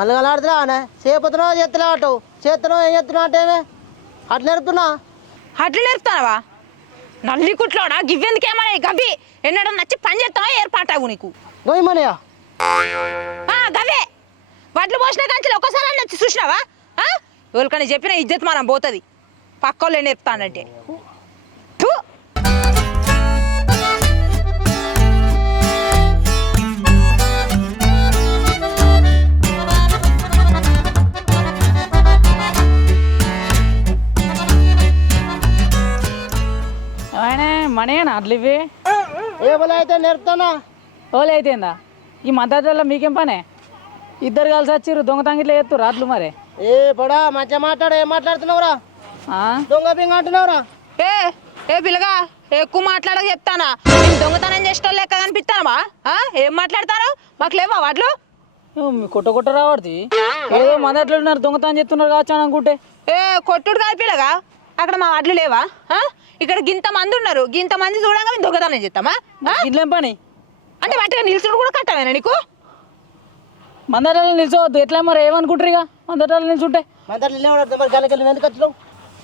అనే. చేపుతున్నావు చేస్తున్నావు అటు. చేస్తున్నావు ఏం చేస్తున్నావు అంటే అట్లా నేర్పుతున్నా. అట్లు నేర్పుతావా? నల్లి కుట్లోడా? గివ్వెందుకేమన్నా గవ్వి? ఎన్నడో నచ్చి పని చేస్తావా? ఏర్పాటాగు నీకు. గోయమనయ్య ఆ, గవే వడ్లు పోసిన కంచెలు ఒక్కసారి నచ్చి చూసినావా? ఆ? ఎవరికని చెప్పిన ఇజ్జత్ మనం పోతుంది. పక్కోళ్ళే నేర్పుతానంటే ఆయన మనేనా అట్లా ఇవి ఏ అయితే నేర్పుతానా? ఓలే అయితేందా ఈ మద్దతులో మీకేం పనే? ఇద్దరు కలిసి వచ్చిర్రు దొంగతనం ఇట్లా ఎత్తు రాట్లు మరి. ఏ బడా మంచిగా మాట్లాడు ఏం మాట్లాడుతున్నావురా? ఆ? దొంగ పింగ అంటున్నావురా? ఏ ఏ పిల్లగా ఎక్కువ మాట్లాడక చెప్తానా? నేను దొంగతనం చేసిన లెక్క కనిపిస్తానమా ఏం మాట్లాడతాను మాకు లేవా వాట్లు మీ కొట్ట కొట్ట రావడుది ఏదో మద్దతులు ఉన్నారు దొంగతనం చేస్తున్నారు కావచ్చు అని అనుకుంటే. ఏ కొట్టుడు కాదు పిల్లగా. అక్కడ మా వాట్లు లేవా? ఆ? ఇక్కడ గింత మంది ఉన్నారు. గింత మంది చూడంగా మేము దొంగతనం చేస్తామా? ఆ? ఇట్లేం పని? అంటే వాటిగా నిల్చుడు కూడా కట్టమేనా నీకు? మందటాలు నిల్చోవద్దు. ఎట్లా మరి? ఏమనుకుంటారు ఇక? మందటాలు నిల్చుంటే. మంతట్లు ఇల్లే ఉండదు మరి గనకెళ్ళి ఎందుకు వచ్చినావు?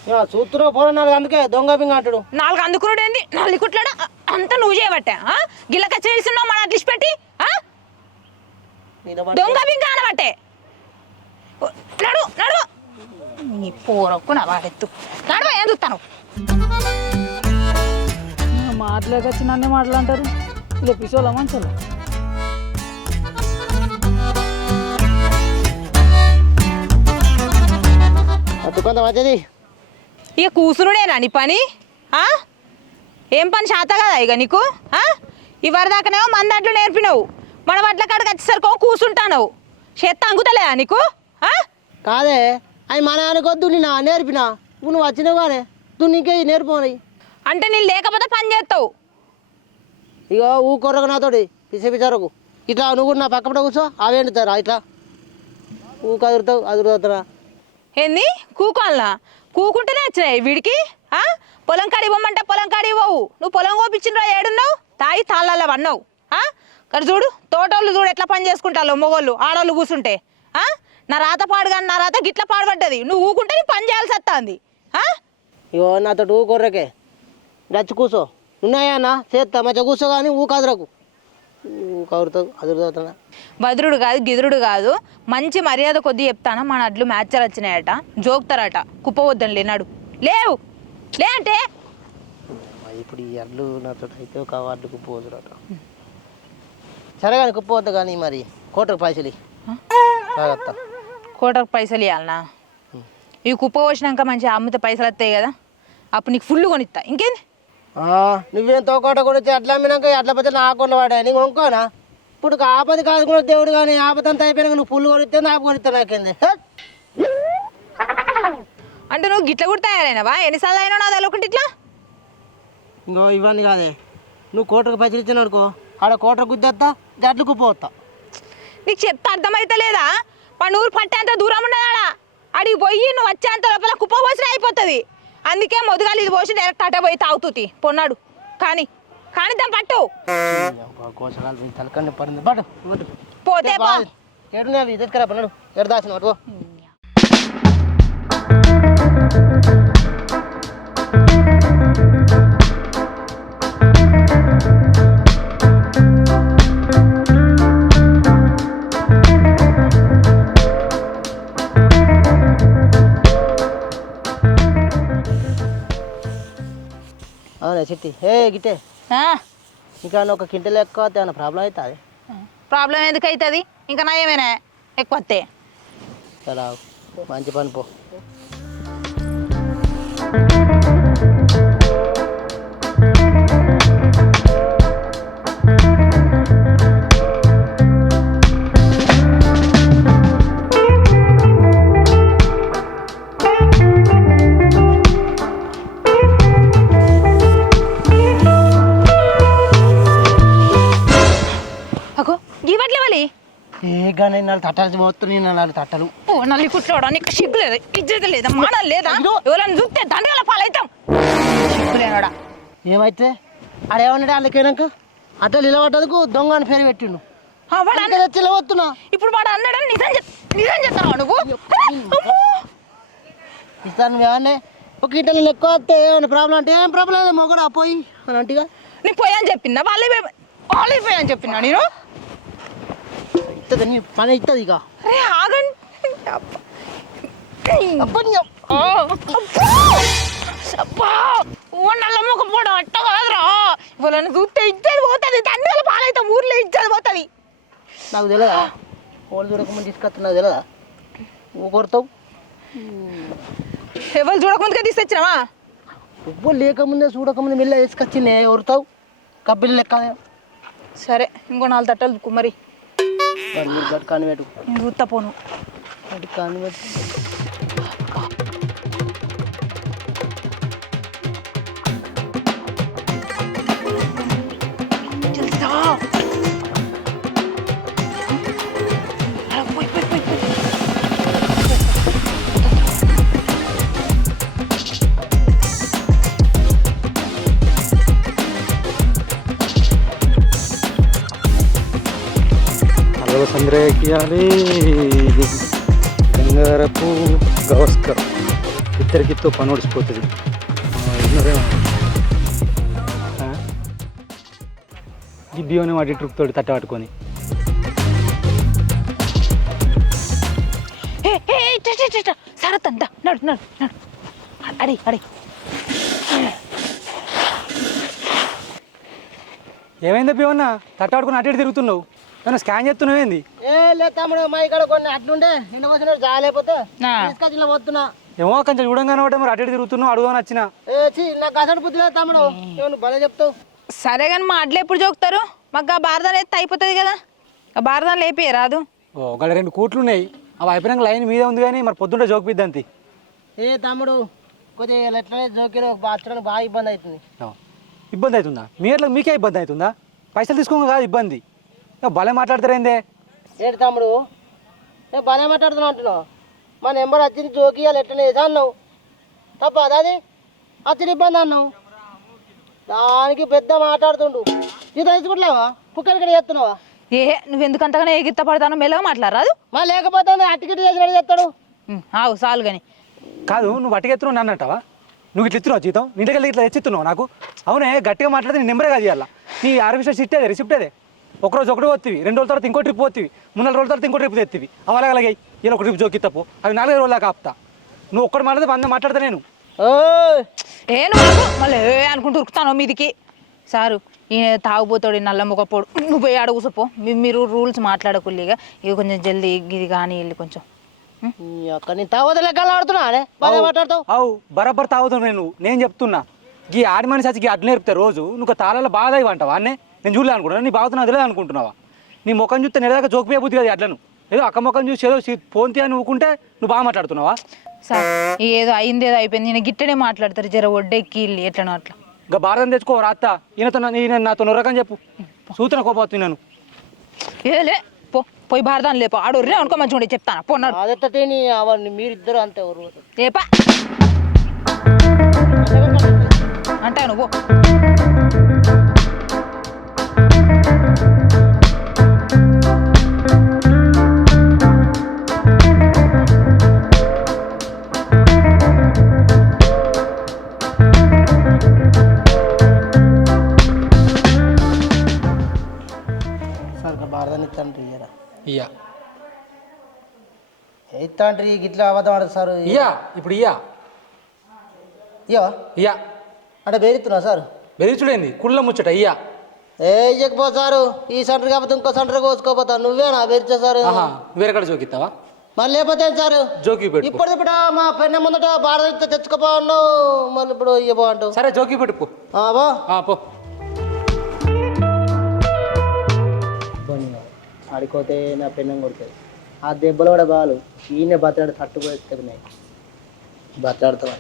ఇక చూస్తున్నావు పోరన్నాడు అందుకే దొంగ పింగ అంటాడు. నాలుగు అందుకున్నాడు ఏంది? నాలుగు కుట్లాడా అంతా నువ్వు చేయబట్టే ఆ? గిల్ల కచ్చి నిలుస్తున్నావు మన అట్లిసి పెట్టి ఆ? దొంగ బింక అనబట్టే. నడు నడు. నీ పోరొక్కు నా వాడెత్తు. నడు ఏం చూస్తాను మాటలోకి వచ్చి నన్నే మాటలంటారు ఇది పిసోలా మంచోళ్ళ. అత్తుకొంత వచ్చేది ఇక కూసునుడేనా నీ పని? ఆ? ఏం పని శాత కదా ఇక నీకు? ఆ? ఇవరిదాకానేమో మన దాంట్లో నేర్పినావు. మన వాట్ల కాడికి వచ్చేసరికి కూసుంటావు చేత్త అంగుతలేదా నీకు? ఆ? కాదే అవి మన అనుకోద్దు నేను నేర్పిన. ఇప్పుడు నువ్వు వచ్చినావు కానీ నువ్వు నీకే నేర్పని అంటే నేను లేకపోతే పని చేస్తావు. ఇక ఊ కొర్రకు నాతోటి పిచ్చ పిచ్చరకు ఇట్లా నువ్వు కూడా నా పక్క పడ కూర్చో అవేండుతారా ఇట్లా. ఊ కదురుతావు అదురుతారా ఏంది? కూకోవాలనా కూకుంటేనే వచ్చినాయి వీడికి? పొలం కాడి ఇవ్వమంటే పొలం కాడి ఇవ్వవు నువ్వు పొలం కోపించిన ఏడున్నావు? తాగి తాళ్ళల్లో పన్నావు ఆ? ఇక్కడ చూడు తోటోళ్ళు చూడు ఎట్లా పని చేసుకుంటారు మొగోళ్ళు ఆడోళ్ళు కూర్చుంటే. ఆ? నా రాత పాడు కానీ నా రాత గిట్ల పాడుపడ్డది. నువ్వు ఊకుంటే నీ పని చేయాల్సి వస్తుంది. ఇగో నాతోటి ఊ కొర్రకే గచ్చి కూర్చో ఉన్నాయన్నా చేస్తా మంచిగా కూర్చో కానీ ఊ కదురకు. అదురుతావుతున్నా బదురుడు కాదు గిదురుడు కాదు. మంచి మర్యాద కొద్ది చెప్తానా? మన అడ్లు మ్యాచ్లు వచ్చినాయట జోక్తారట. కుప్ప వద్దని లేనాడు. లేవు! లే అంటే! ఇప్పుడు ఈ అడ్లు నాతో అయితే ఒక అడ్డు కుప్పవద్దురట. సరే కానీ కుప్పవద్దు కానీ మరి కోటకు పైసలు కోటకు పైసలు ఇవ్వాలనా ఇవి కుప్ప పోసినాక మంచిగా అమ్మితే పైసలు వస్తాయి కదా? అప్పుడు నీకు ఫుల్ కొనిస్తా ఇంకేంది నువ్వేం తోకోట కొనితే అట్లా అమ్మినాక అట్లా పోతే నా అకౌంట్లో వాడా నీకు వంకోనా ఇప్పుడు ఆపద కాదు కూడా దేవుడు కానీ ఆపద అంతా అయిపోయినాక నువ్వు పుల్లు కొనిస్తే నాకు కొనిస్తా నాకేంది? అంటే నువ్వు గిట్ల కూడా తయారైనవా? ఎన్నిసార్లు అయినా నా తెలవకుంటే ఇట్లా? ఇంకో ఇవన్నీ కాదే. నువ్వు కోటకు పైసలు ఇచ్చిన అనుకో ఆడ కోట గుద్దేస్తా గడ్లు కుప్పవస్తా నీకు చెప్తే అర్థమైతే లేదా? పండుగ పట్టేంత దూరం ఉండదాడా అడిగి పోయి నువ్వు వచ్చేంత లోపల కుప్ప పోసిన అయిపోతుంది. అందుకే మొదగాలు ఇది పోసి డైరెక్ట్ అటే పోయి తాగుతుంది. పొన్నాడు. కానీ కానీ దాని పట్టు. పోతే పో. ఏడున్నావి దగ్గర పన్నాడు ఎడు దాచిన పట్టుకో చిట్టి ఏ గిట్టే ఆ, ఇంకా ఒక కింటలు ఎక్కువ ఏమైనా ప్రాబ్లం అవుతుంది? ప్రాబ్లం ఎందుకు అవుతుంది? ఇంకా నా ఏమైనా ఎక్కువ వస్తే? మంచి పని పో. ఏ కానీ నాలుగు తట్టాలు పోతున్నాయి నాలుగు తట్టలు. ఓ నల్లి కుట్లోడా? నీకు సిగ్గు లేదా? ఇజ్జత లేదా. మానం లేదా? ఎవరైనా చూస్తే దండగల పాలవుతాం సిగ్గులేనోడా ఏమైతే? ఆడేమన్నాడు వాళ్ళకేనాక అట్లా నిలబడ్డదుకు దొంగ అని పేరు పెట్టిండు. వస్తున్నా ఇప్పుడు వాడు అన్నాడని నిజం నిజం చెప్తావా నువ్వు! ఇస్తాను ఏమన్నా? ఒక ఇటలు ఎక్కువ వస్తే ఏమైనా ప్రాబ్లం అంటే ఏం ప్రాబ్లం లేదు మొగడు పోయి అని అంటిగా. నీ పోయని చెప్పిందా వాళ్ళే పోయి- వాళ్ళే పోయని చెప్పినా నేను? ఇస్తుంది నీ పని ఇస్తుంది ఇక. అరే ఆగండి. అట్ట కాదురా. చూస్తే ఇజ్జది పోతుంది. తండ్రి వాళ్ళ పాలైతే. ఊర్లో ఇజ్జది పోతుంది. నాకు తెలియదా కోళ్ళు దొరకమని తీసుకొస్తా నాకు తెలియదా నువ్వు కొడతావు? ఎవరు చూడకముందుగా తీసుకొచ్చినావా? ఎవ్వరు లేకముందే చూడకముందే మెల్ల వేసుకొచ్చింది ఎవరుతావు కబ్బిలు లెక్క సరే ఇంకో నాలుగు తట్టలు కుమ్మరి వాడు మీరు కాని పెట్టు నేను చూస్తా పోను. కాని పెట్టు అలవ సంద్రేకియాలి గంగారపు గవస్కర్. ఇద్దరికితో పని ఒడిచిపోతుంది ఈ వాటి ట్రుక్ తోటి తట్ట పట్టుకొని. ఏ ఏ ఏ, ట, ట, ట, ట. సరత్ అంతా నడు నడు నడు. అడి అడి. ఏమైంది బియ్యన్న తట్ట పట్టుకొని అటు ఇటు తిరుగుతున్నావు. ఏమైనా స్కాన్ చేస్తున్నావు ఏంది? ఏ లేదు తమ్ముడు మా ఇక్కడ కొన్ని అట్లుండే. నిన్న వచ్చిన జాలేకపోతే ఇలా పోతున్నా. ఏమో కొంచెం చూడంగానే ఒకటే మరి అటు ఇటు తిరుగుతున్నావు అడుగుదాని వచ్చిన. ఏ చీ నాకు అసలు బుద్ధి లేదు తమ్ముడు. భలే చెప్తావు. సరే కానీ మా అడ్లు ఎప్పుడు జోకుతారు? మాకు ఆ బారదాన్ ఎత్తే అయిపోతుంది కదా. ఆ బారదాన్ లేపే రాదు. ఓ ఒకళ్ళ రెండు కూట్లు ఉన్నాయి అవి అయిపోయినాక లైన్ మీదే ఉంది కానీ మరి పొద్దుంటే జోకిపిద్దంతి ఏ తమ్ముడు కొద్దిగా ఎట్లనే జోకిరు బాచడానికి బాగా ఇబ్బంది అవుతుంది. ఇబ్బంది అవుతుందా? మీ ఎట్లా మీకే ఇబ్బంది అవుతుందా? పైసలు తీసుకోగా కాదు ఇబ్బంది. భలే మాట్లాడతారేందే ఏంటి తమ్ముడు? ఏ బాగా మాట్లాడుతున్నావు అంటున్నావు. మా నెంబర్ వచ్చింది జోకియాలి ఎట్లనే వేసా అన్నావు? తప్ప అది వచ్చిన ఇబ్బంది అన్నావు? దానికి పెద్ద మాట్లాడుతుండు. నీతో తీసుకుంటున్నావా కుక్కలు ఇక్కడ చేస్తున్నావా? ఏ నువ్వు ఎందుకు అంతగానే ఎగిత్త పడతాను మెల్లగా మాట్లాడరాదు. మా లేకపోతే అటికెట్ చేసినట్టు చెప్తాడు ఉమ్, ఆవు చాలు కానీ కాదు నువ్వు వట్టికెత్తున్నావు నన్ను అంటావా? నువ్వు ఇట్లా ఇస్తున్నావు జీతం? నీ దగ్గర ఇట్లా తెచ్చిస్తున్నావు నాకు? అవునే గట్టిగా మాట్లాడితే నీ నెంబరే కాదు ఇవ్వాల నీ ఆర్బిషన్ సిట్ అదే రిసిప్ట్ అదే ఒకరోజు ఒకటి పోతివి రెండు రోజుల తర్వాత ఇంకో ట్రిప్ పోతివి మూడు రోజుల తర్వాత ఇంకో ట్రిప్ తెత్తివి. అవి అలాగే ఇలా ఒక ట్రిప్ జోకి తప్పు. అవి నాలుగైదు రోజులు దాకా ఆపుతా. నువ్వు ఒక్కటి మాట్లాడితే వంద మాట్లాడతా నేను. ఏ నువ్వు. మళ్ళీ ఏ అనుకుంటూ ఉరుకుతాను మీదికి? సారు ఈయన తాగుపోతాడు నల్ల మొగపోడు నువ్వు పోయి ఆడ కూసోపో. మీ- మీరు రూల్స్ మాట్లాడకుల్లిగా. ఇక కొంచెం జల్దీ ఇది కానీ వెళ్ళి కొంచెం. నేను అవు బరాబర్ తాగుతున్నావు నేను. నేను చెప్తున్నా. ఈ ఆడి మనిషి వచ్చి అడ్లు నేర్పితే రోజు నువ్వు తాళాల బాగా ఇవ్వంటావా? అన్నే? నేను చూడలే అనుకుంటున్నా. నీ బాగుతున్నా తెలియదు అనుకుంటున్నావా? నీ ముఖం చూస్తే నెలదాకా జోకిపోయే బుద్ధి కదా అట్లను. ఏదో అక్క ముఖం చూసి ఏదో ఫోన్ తీయని నువ్వుకుంటే నువ్వు బాగా మాట్లాడుతున్నావా? సార్ ఏదో అయింది ఏదో అయిపోయింది. నేను గిట్టనే మాట్లాడతారు. జర ఒడ్డెక్కి ఎట్లనో అట్లా. ఇంకా భారతం తెచ్చుకో రాత్త. ఈయనతో నా- ఈయన నాతో నొరకని చెప్పు. సూచన కోపోతున్నాను ఏలే పో పోయి భారతాన్ని లేపో. ఆడు రే అనుకో మంచిగా ఉండే చెప్తాను? పోన్నాడు అదెత్తటే నీ అవన్నీ మీరిద్దరు అంతే ఎవరు? ఏపా అంటే నువ్వు ఇయ్యా. తండ్రి గిట్లా అబద్ధం ఆడదు సార్. ఇయ్యా ఇప్పుడు ఇయ్యా. ఇయ్యో ఇయ్యా. అంటే బెదిరిస్తున్నా సార్? బెదిరించుడేంది? కుళ్ళ ముచ్చట ఇయ్యా. ఏ ఇయ్యకపో సారు. ఈ సెంటర్ కాకపోతే ఇంకో సెంటర్ కోసుకోపోతా. నువ్వేనా బెదిరించా సార్? వేరే కడ జోకిస్తావా మళ్ళీ లేకపోతే సార్? జోకి పెట్టు ఇప్పుడు ఇప్పుడు మా పెన్న ముందట భారత తెచ్చుకోపో మళ్ళీ ఇప్పుడు ఇయ్యబో అంటావు. సరే జోకి పెట్టుకో. పో. ఆడిపోతే నా పెన్నం కొడుతుంది. ఆ దెబ్బలు కూడా బాలు. ఈయన బతలాడు తట్టుకోలేదు బతలాడుతాం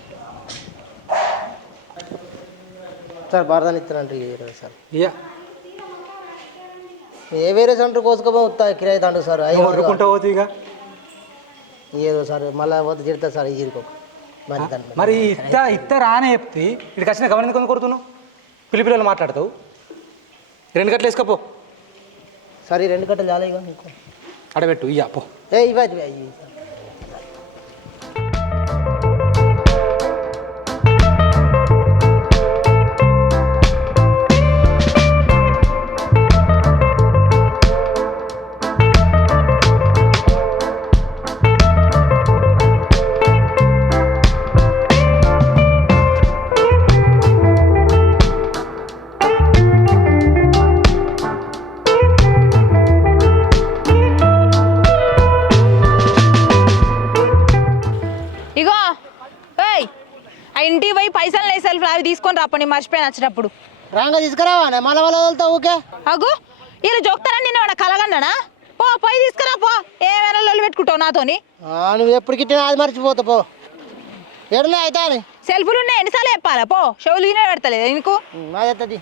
సార్ భారతాన్ని ఇస్తానంటే సార్. ఇయ్యా. ఏ వేరే సెంటర్ కోసుకోపో కిరాయి తండ్రి సార్. అయ్యో ఊరుకుంటా పోతుంది ఇక? ఏదో సార్ మళ్ళీ పోతే తిడతా సార్ ఈ తండ్రి మరి ఇత్త ఇత్త రానే చెప్తే ఇక్కడికి వచ్చిన గమనించుకొని కొడుతున్నావు పిల్లి పిల్లలు మాట్లాడతావు. రెండు గంటలు వేసుకోపో. సరే రెండు కట్టలు చాలే ఇక నీకు. అడబెట్టు ఇయ్య పో. ఏ ఇవ్వదు రాపండి మర్చిపోయాను వచ్చేటప్పుడు రాంగా తీసుకురావా మళ్ళీ మళ్ళీ వదులుతావు ఊకే? అగో వీళ్ళు జోక్తారని నిన్న ఏమన్నా కలగన్నానా? పో పోయి తీసుకురా పో. ఏమైనా లొల్లి పెట్టుకుంటావు నాతోని? ఆ, నువ్వు ఎప్పుడు గిట్టినా అది మర్చిపోతా పో. ఎడలే అవుతా అని? సెల్ఫ్లు ఉన్నాయి ఎన్నిసార్లు చెప్పాలా? పో షవులు ఈయన పెడతలేదు నీకు మాది ఎత్తది.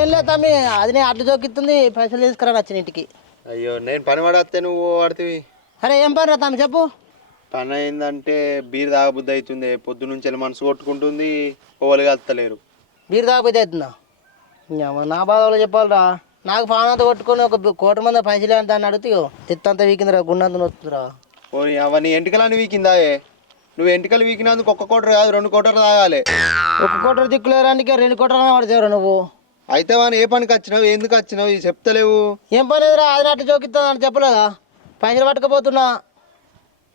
ఏం లేదు తమ్మి అది నేను అడ్డు జోకిస్తుంది పైసలు తీసుకురా వచ్చిన ఇంటికి అయ్యో నేను పని పడేస్తే నువ్వు వాడితివి అరే ఏం పని రా తమ్మి చెప్పు. పని అయిందంటే బీర్ తాగబుద్ధి అవుతుంది పొద్దు నుంచి మనసు కొట్టుకుంటుంది ఓవలు కలుతలేరు బీరు తాగపోతే అవుతుందా? నా బాధలో చెప్పాలిరా. నాకు పానంత కొట్టుకొని ఒక కోటి మంది పైసలు ఎంత అని అడిగితే ఇగో తిత్తంతా వీకిందిరా గుండంత నొత్తుందిరా. ఓ అవన్నీ ఎంటికలని వీకిందాయే? నువ్వు ఎంటికలు వీకినందుకు ఒక్క కోటర్ కాదు రెండు కోటర్లు తాగాలి. ఒక కోటర్ దిక్కులేరానికి రెండు కోటర్లు పడతావురా నువ్వు? అయితే వాని ఏ పనికి వచ్చినావు? ఎందుకు వచ్చినావు? ఇది చెప్తలేవు. ఏం పని ఎదురా అది అట్లా జోకిస్తా అని చెప్పలేదా? పైసలు పట్టుకపోతున్నా.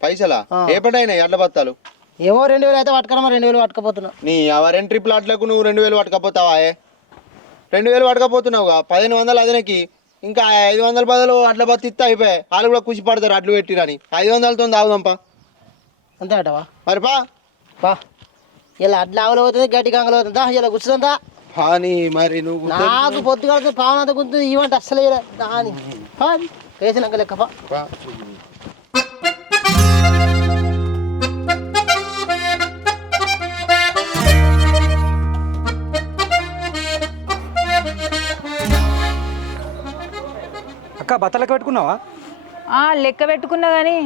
పైసలా? ఏ పని అయినాయి అడ్ల బత్తాలు? ఏమో రెండు వేలు అయితే పట్టుకురా రెండు వేలు పట్టుకపోతున్నా. నీ ఆ రెండు ట్రిప్లు అట్లకు నువ్వు రెండు వేలు పట్టుకపోతావా ఏ? రెండు వేలు పట్టుకపోతున్నావుగా? పదిహేను వందలు అదనకి. ఇంకా ఐదు వందల బదులు అట్ల బత్తి ఇస్తే అయిపోయాయి వాళ్ళు కూడా ఖుషి పడతారు అట్లు పెట్టిరని. ఐదు వందలతో తాగుదాంపా అంతే అటవా? మరి పా. పా. ఇలా అడ్ల ఆవులు అవుతుంది గట్టి కంగలు అవుతుందా ఇలా కూర్చుందా పాని మరి నువ్వు నాకు పొత్తు కలిసి పావనంత గుర్తుంది ఇవంటే అస్సలు ఇలా దాని వేసినాక లెక్క పా. అక్క బత్తలెక్క పెట్టుకున్నావా? ఆ, లెక్క పెట్టుకున్నా కానీ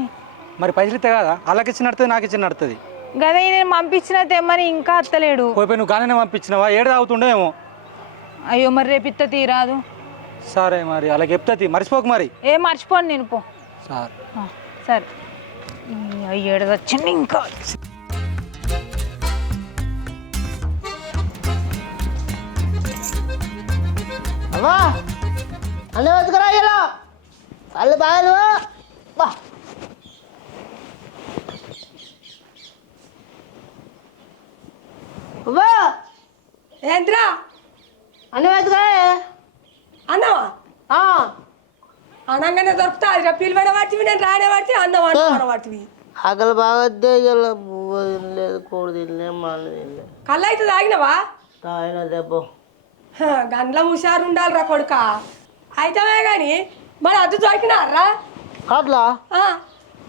మరి పైసలు ఇస్తే కదా? వాళ్ళకి ఇచ్చి నడుతుంది నాకు ఇచ్చి నడుతుంది గదే నేను పంపించిన తెమ్మని ఇంకా అత్తలేడు. పోయి పోయి నువ్వు గానే పంపించినావా? ఏడు తాగుతుండేమో అయ్యో మరి రేపు ఇత్త తీరాదు సరే మరి అలా చెప్తుంది మర్చిపోకు మరి. ఏ మర్చిపోను నేను పో. సరే. సరే. ఏడు వచ్చింది ఇంకా. అవ్వా అన్నీ వచ్చుకురా ఇలా వాళ్ళు బాగా బా అవ్వా ఏంద్రా? అన్నీ వచ్చుకురా అన్నవా? అనగానే దొరుకుతా అది పిల్లబడ వాటివి నేను రానే వాటి అన్నం వండుకోవడం వాటివి. ఆకలి బాగా తినలేదు కూర తినలేదు మన తినలేదు. కళ్ళు అయితే తాగినవా? తాగిన దెబ్బ. గండ్ల హుషారు ఉండాలిరా కొడుక. అయితమే కానీ మరి అద్దు దొరికినారా? అట్లా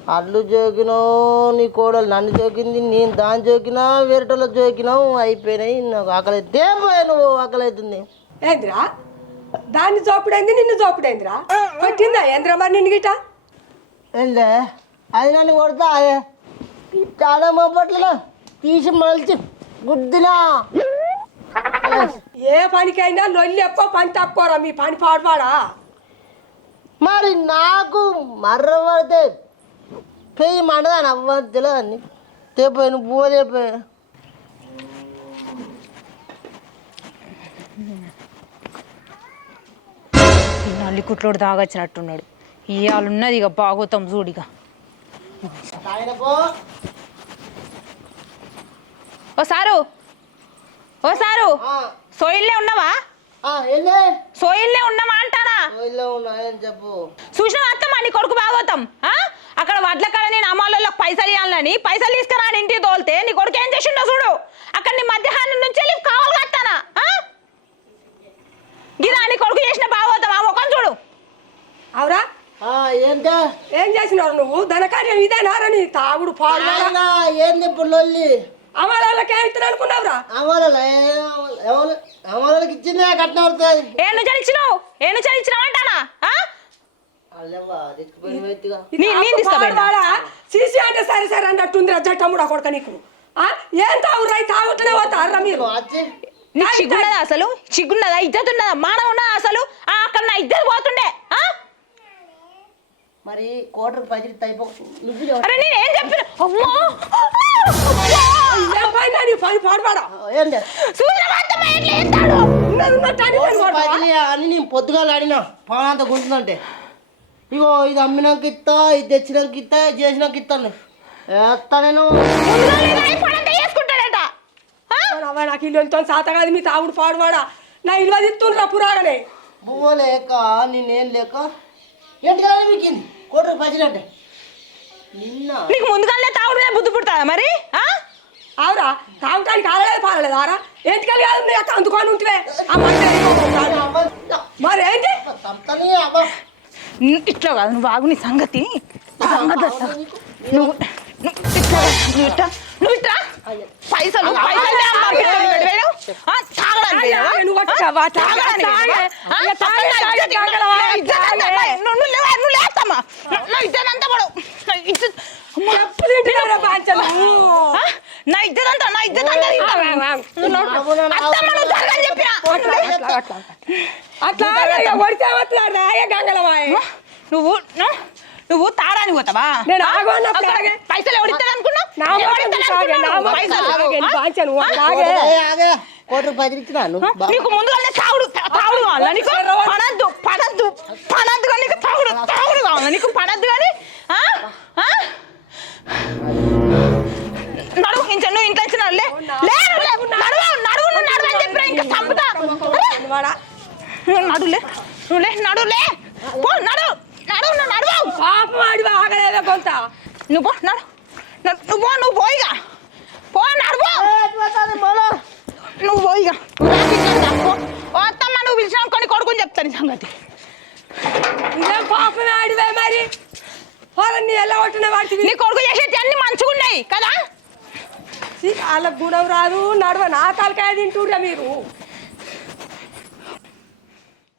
అల్లు జోకినావు నీ కోడలు నన్ను జోకింది నేను దాన్ని జోకినా వేరేటోళ్ళు జోకినావు అయిపోయినాయి. నాకు ఆకలి అయితే పోయా నువ్వు ఆకలి అవుతుంది ఏంద్రా? దాన్ని జోపుడైంది నిన్ను జోపుడైందిరా? కొట్టిందా ఏంద్రా మరి నిన్ను గిట ఏంటే అది నన్ను కొడతా అదే. చాలా మొప్పట్ల తీసి మలిచి గుద్దినా. ఏ పనికైనా లొల్లి ఎక్కువ పని తక్కువరా మీ పని పాడుపాడా మరి నాకు మర్రపడితే పెయ్యి మండదా నవ్వదు తెలియదు అన్ని? తెపోయి నువ్వు పువ్వు తెపోయి ఈ నల్లి కుట్లోడు తాగొచ్చినట్టున్నాడు. ఇవాళ ఉన్నది ఇక బాగోతాం చూడిగా ఓ సారు. ఓ సారు. సోయిల్లే ఉన్నావా? సోయిల్లే ఉన్నావా అంటానా? చూసిన అత్తమ్మా నీ కొడుకు బాగోతాం ఆ? అక్కడ వడ్ల కాడ నేను పైసలు ఇవ్వాలని పైసలు తీసుకురా అని ఇంటికి తోలితే నీ కొడుకు ఏం చేసిండో చూడు. అక్కడ నీ మధ్యాహ్నం నుంచి వెళ్ళి కావాలి కట్టానా? ఆ? గిదా నీ కొడుకు చేసిన బాగోతాం ఆ ముఖం చూడు. అవురా? ఏంటే? ఏం చేసినావు నువ్వు? ధనకార్యం ఇదేనారా నీ తాగుడు పాడు ఏంది ఇప్పుడు లొల్లి? అమలాలకి ఏమిస్తారు అనుకున్నావురా? అమలు అమలకి ఇచ్చిందే కట్నం ఏ నుంచి ఇచ్చినావు ఏ నుంచి ఇచ్చినావు అంటానా ఆ? అల్లెవ్వ తెచ్చుకుపోయిన వ్యక్తిగా నీ- నేను తీసుకుపోయినా. సీసీ అంటే సరే సరే అన్నట్టుంది జట్టమ్ముడు కొడుక నీకు. ఆ? ఏం తాగురా ఈ తాగుతూనే పోతారా మీరు. వచ్చి నీకు చిగ్గున్నదా అసలు? చిగ్గున్నదా? ఇజ్జత్ ఉన్నదా మానవ ఉన్నదా అసలు? ఆ, అక్కడ నా ఇద్దరు పోతుండే ఆ? మరి కోటకు అయిపో. నువ్వు అరే నేను ఏం చెప్పిన? అమ్మో! ఆడినా. పానంత గుంటుందంటే ఇగో ఇది అమ్మినాక ఇస్తా ఇది తెచ్చినాక ఇస్తా ఇది చేసినాక ఇస్తాను ఎత్తా నేను? అవ్వ నాకు ఇల్లు సాత కాదు మీ తాగుడు పాడువాడా నా ఇల్లు తిత్తుండ్రా పురాగనే. బువ్వ లేక నేనేం లేక ఏంటి కదా మీకు కోటకు పైసలు అంటే. నిన్న. నీకు ముందుగానే తాగుడు బుద్ధి పుడతాదా మరి? ఆ? అవురా తాగటానికి ఆడలేదు పాడలేదు? ఆరా? ఏంటికల్ కాదు అక్క అందుకొని ఉంటే. మరి ఏంటి? ఇట్లా కాదు నువ్వు ఆగు నీ సంగతి. సంగతి. నువ్వు ఇట్లా నువ్వు ఇట్లా నువ్వు ఇట్లా. పైసలు పైసలు నా తాగలవా? నా చెప్పినా అట్లా, కొడితే. నువ్వు ను- నువ్వు తాడానికి పోతావా? నేను. పైసలు ఎవడిస్తాడు అనుకున్నావు? నీకు ముందుగానే తాగుడు తాగుడు కావాలా నీకు? పడద్దు పడద్దు పడద్దు కానీ నీకు తాగుడు తాగుడు కావాలా నీకు? పడద్దు కానీ ఆ? ఆ? నడువు ఇంత నువ్వు ఇంట్లో వచ్చిన లే నడువు నడువు నువ్వు నడువు అని చెప్పినా ఇంకా చంపుతా. నడులే నువ్వులే నడులే పో నడు నడు నువ్వు నడువు పాపం ఆడివా ఆగలేవే కొంత. నువ్వు పో నడు నువ్వు పో నువ్వు పోయిగా. పో నడువు. నువ్వు పోయిగా. అత్తమ్మ నువ్వు పిలిచిన కొన్ని కొడుకుని చెప్తాను సంగతి. ఇదేం పాపమే ఆడివే మరి. వాళ్ళని ఎలా కొట్టిన వాటికి నీ కొడుకు చేసేటి అన్ని మంచిగా ఉన్నాయి కదా? వాళ్ళకు గుణం రాదు నడవ నా తలకాయ తింటుర్రా మీరు.